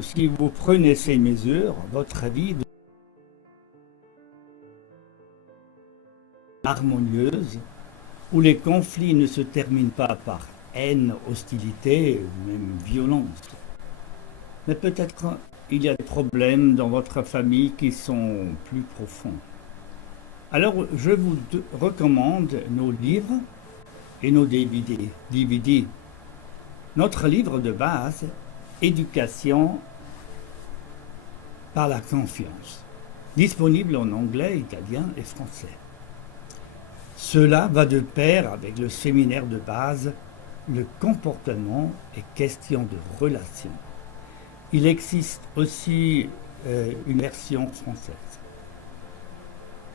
si vous prenez ces mesures, votre vie harmonieuse, où les conflits ne se terminent pas par haine, hostilité ou même violence. Mais peut-être il y a des problèmes dans votre famille qui sont plus profonds. Alors je vous recommande nos livres et nos DVD. Notre livre de base, Éducation par la confiance, disponible en anglais, italien et français. Cela va de pair avec le séminaire de base, le comportement et questions de relation. Il existe aussi une version française.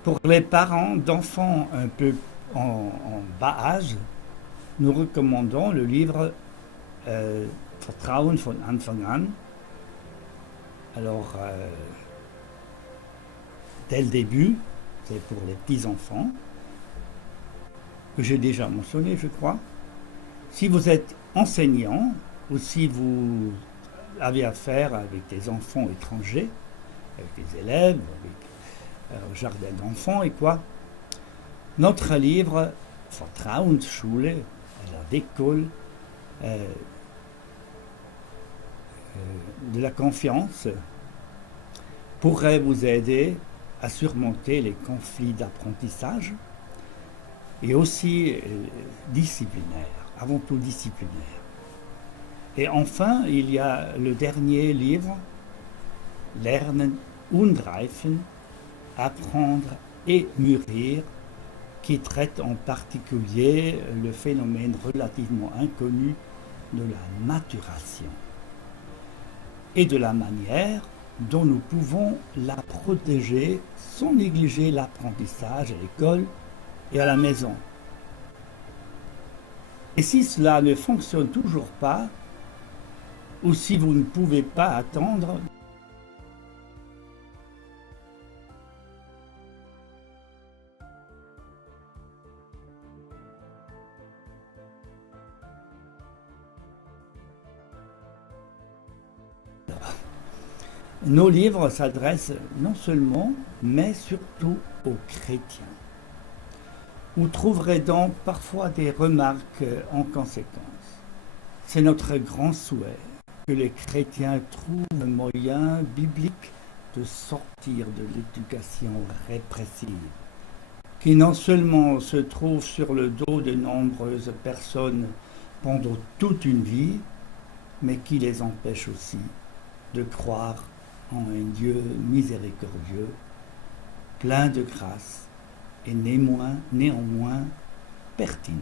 Pour les parents d'enfants un peu en bas âge, nous recommandons le livre Vertrauen von Anfang an. Alors, dès le début, c'est pour les petits-enfants, que j'ai déjà mentionné, je crois. Si vous êtes enseignant ou si vous avez affaire avec des enfants étrangers, avec des élèves, avec un jardin d'enfants et quoi, notre livre Vertrauensschule, l'école de la confiance, pourrait vous aider à surmonter les conflits d'apprentissage et aussi disciplinaire, avant tout disciplinaire. Et enfin, il y a le dernier livre, Lernen und Reifen, Apprendre et mûrir, qui traite en particulier le phénomène relativement inconnu de la maturation et de la manière dont nous pouvons la protéger sans négliger l'apprentissage à l'école et à la maison. Et si cela ne fonctionne toujours pas, ou si vous ne pouvez pas attendre, nos livres s'adressent non seulement, mais surtout aux chrétiens. Vous trouverez donc parfois des remarques en conséquence. C'est notre grand souhait que les chrétiens trouvent un moyen biblique de sortir de l'éducation répressive, qui non seulement se trouve sur le dos de nombreuses personnes pendant toute une vie, mais qui les empêche aussi de croire en un Dieu miséricordieux, plein de grâce et néanmoins pertinent.